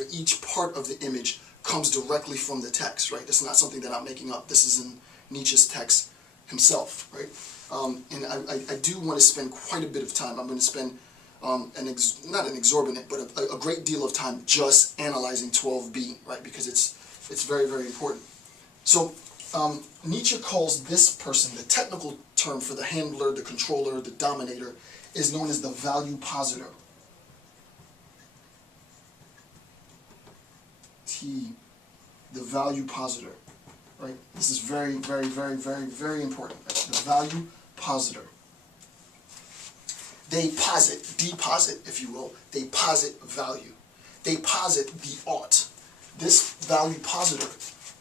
for each part of the image comes directly from the text, right? This is not something that I'm making up. This is in Nietzsche's text himself, right? And I do want to spend quite a bit of time. I'm going to spend not an exorbitant, but a great deal of time just analyzing 12b, right? Because it's very, very important. So Nietzsche calls this person, the technical term for the handler, the controller, the dominator, is known as the value positor. The value positor, right? This is very, very, very, very, very important. Right? The value positor. They posit, deposit, if you will, they posit value. They posit the ought. This value positor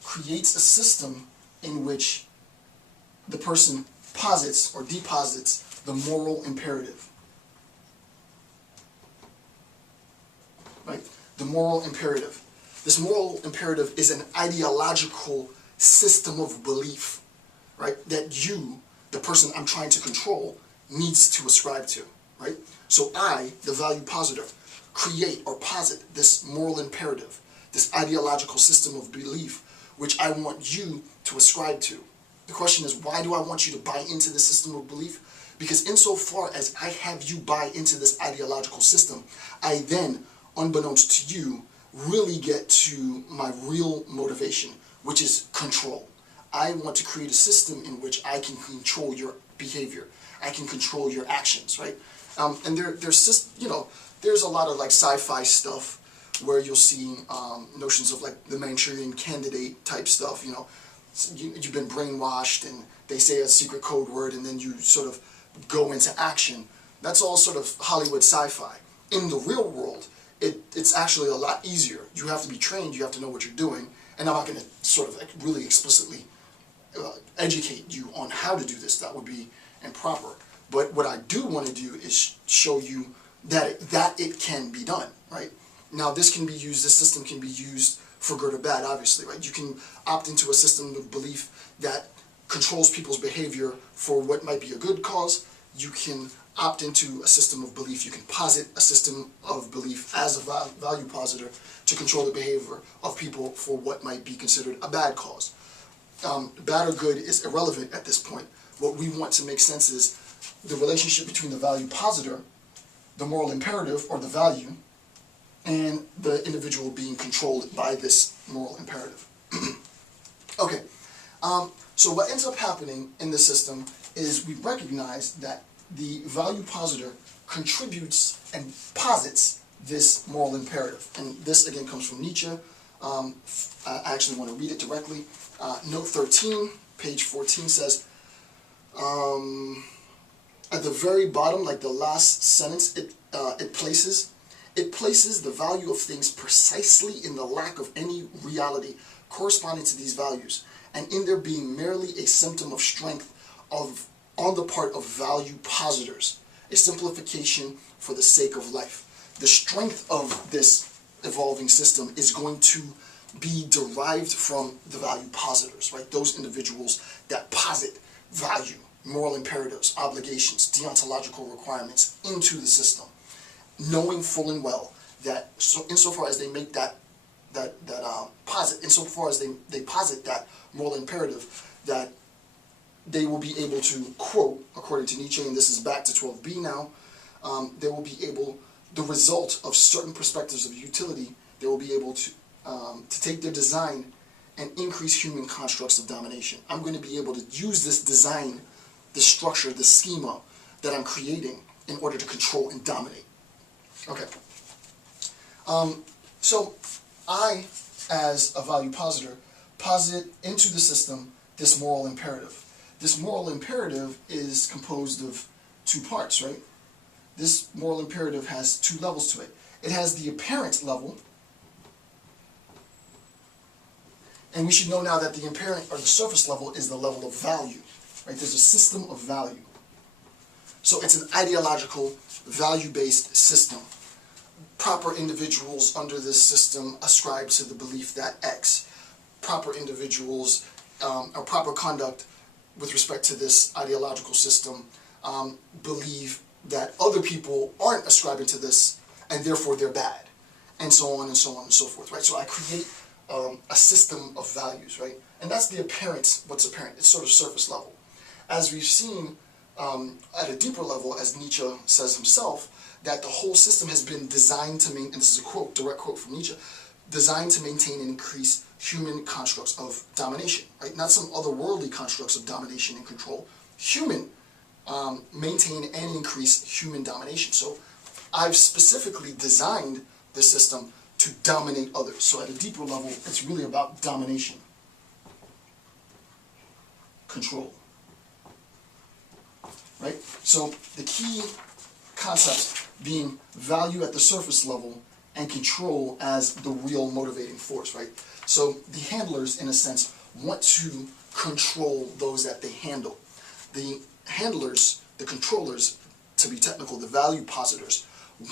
creates a system in which the person posits or deposits the moral imperative. Right? The moral imperative. This moral imperative is an ideological system of belief, right, that you, the person I'm trying to control, needs to ascribe to, right? So I, the value positor, create or posit this moral imperative, this ideological system of belief, which I want you to ascribe to. The question is, why do I want you to buy into this system of belief? Because insofar as I have you buy into this ideological system, I then, unbeknownst to you, really get to my real motivation, which is control. I want to create a system in which I can control your behavior. I can control your actions, right? And there's a lot of like sci-fi stuff where you'll see notions of like the Manchurian Candidate type stuff. You know, you've been brainwashed and they say a secret code word and then you sort of go into action. That's all sort of Hollywood sci-fi. In the real world, it's actually a lot easier. You have to be trained, you have to know what you're doing, and I'm not going to sort of like really explicitly educate you on how to do this. That would be improper. But what I do want to do is show you that it can be done, right? Now this can be used, this system can be used for good or bad, obviously, right? You can opt into a system of belief that controls people's behavior for what might be a good cause. You can opt into a system of belief. You can posit a system of belief as a value positor to control the behavior of people for what might be considered a bad cause. Bad or good is irrelevant at this point. What we want to make sense is the relationship between the value positor, the moral imperative or the value, and the individual being controlled by this moral imperative. Okay, so what ends up happening in this system is we recognize that the value positor contributes and posits this moral imperative. And this again comes from Nietzsche. I actually want to read it directly. Note 13, page 14 says, at the very bottom, like the last sentence, it places the value of things precisely in the lack of any reality corresponding to these values, and in their being merely a symptom of strength on the part of value positors, a simplification for the sake of life. The strength of this evolving system is going to be derived from the value positors, right? Those individuals that posit value, moral imperatives, obligations, deontological requirements into the system, knowing full and well that insofar as they make that posit, insofar as they posit that moral imperative, that they will be able to, quote, according to Nietzsche, and this is back to 12b now, they will be able, the result of certain perspectives of utility, they will be able to take their design and increase human constructs of domination. I'm going to be able to use this design, this structure, this schema that I'm creating in order to control and dominate. Okay. So I, as a value positor, posit into the system this moral imperative. This moral imperative is composed of two parts, right? This moral imperative has two levels to it. It has the apparent level, and we should know now that the apparent or the surface level is the level of value, right? There's a system of value. So it's an ideological, value-based system. Proper individuals under this system ascribe to the belief that X. Proper individuals or proper conduct with respect to this ideological system believe that other people aren't ascribing to this and therefore they're bad. and so on and so on and so forth, right? So I create a system of values, right? And that's the appearance, what's apparent. It's sort of surface level. As we've seen at a deeper level, as Nietzsche says himself, that the whole system has been designed to maintain, and this is a quote, direct quote from Nietzsche, designed to maintain and increase human constructs of domination, right? Not some otherworldly constructs of domination and control. Human, maintain and increase human domination. So I've specifically designed the system to dominate others. So at a deeper level, it's really about domination, control, right? So the key concepts being value at the surface level and control as the real motivating force, right? So the handlers, in a sense, want to control those that they handle. The handlers, the controllers, to be technical, the value positors,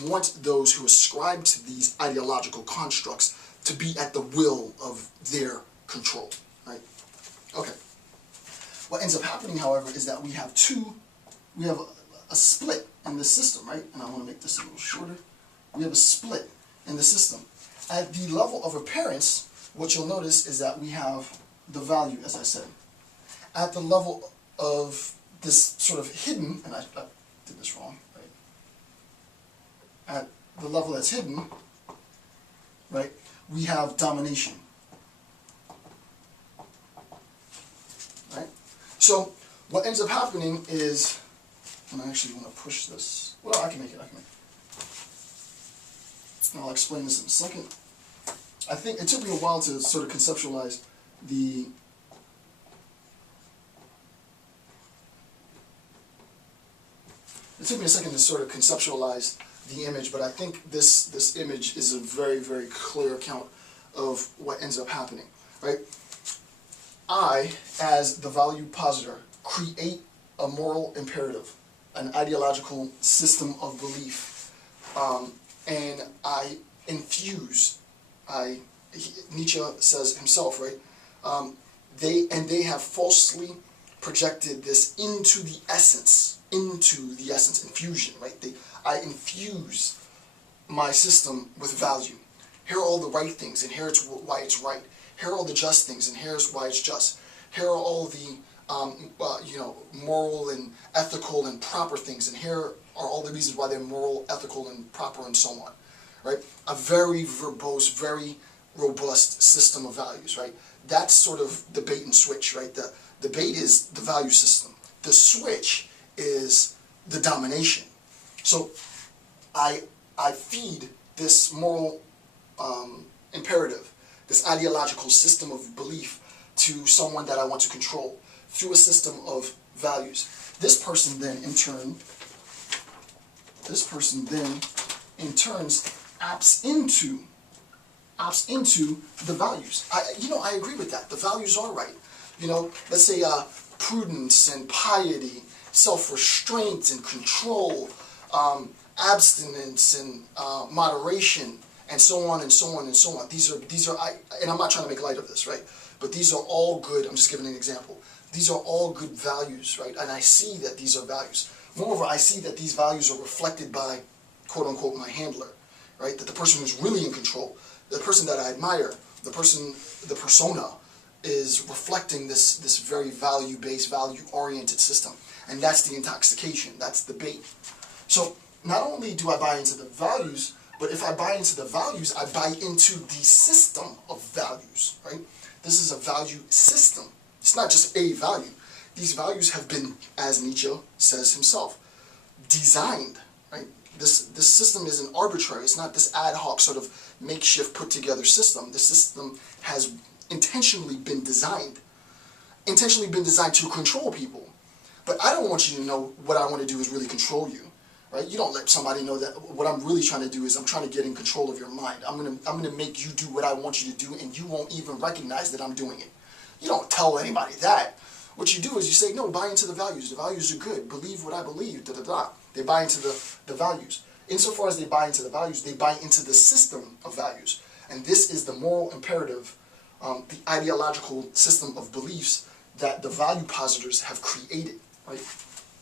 want those who ascribe to these ideological constructs to be at the will of their control, right? Okay. What ends up happening, however, is that we have a split in the system, right? And I want to make this a little shorter. We have a split in the system. At the level of appearance, what you'll notice is that we have the value, as I said. At the level of this sort of hidden, and I did this wrong, right? At the level that's hidden, right, we have domination, right? So what ends up happening is, and I actually want to push this. Well, I can make it. And I'll explain this in a second. I think it took me a while to sort of conceptualize the image, but I think this image is a very, very clear account of what ends up happening, right? I, as the value positor, create a moral imperative, an ideological system of belief, and I infuse, Nietzsche says himself, right? They have falsely projected this into the essence, infusion, right? I infuse my system with value. Here are all the right things, and here's why it's right. Here are all the just things, and here's why it's just. Here are all the moral and ethical and proper things, and here are all the reasons why they're moral, ethical, and proper, and so on, right? A very verbose, very robust system of values, right? That's sort of the bait and switch, right? The bait is the value system. The switch is the domination. So I feed this moral imperative, this ideological system of belief to someone that I want to control through a system of values. This person then in turn opts into the values. I agree with that. The values are right. Let's say prudence and piety, self-restraint and control, abstinence and moderation, and so on and so on and so on. These are, and I'm not trying to make light of this, right? But these are all good. I'm just giving an example. These are all good values, right? And I see that these are values. Moreover, I see that these values are reflected by, quote unquote, my handler, right? That the person who's really in control, the person that I admire, the persona, is reflecting this very value-based, value-oriented system. And that's the intoxication, that's the bait. So not only do I buy into the values, but if I buy into the values, I buy into the system of values, right? This is a value system. It's not just a value. These values have been, as Nietzsche says himself, designed, right? This system isn't arbitrary. It's not this ad hoc sort of makeshift put together system. The system has intentionally been designed to control people. But I don't want you to know what I want to do is really control you, right? You don't let somebody know that what I'm really trying to do is I'm trying to get in control of your mind. I'm gonna make you do what I want you to do, and you won't even recognize that I'm doing it. You don't tell anybody that. What you do is you say, no, buy into the values. The values are good. Believe what I believe, da-da-da. They buy into the values. Insofar as they buy into the values, they buy into the system of values. And this is the moral imperative, the ideological system of beliefs that the value positors have created, right?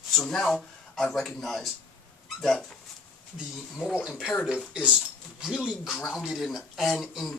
So now I recognize that the moral imperative is really grounded in an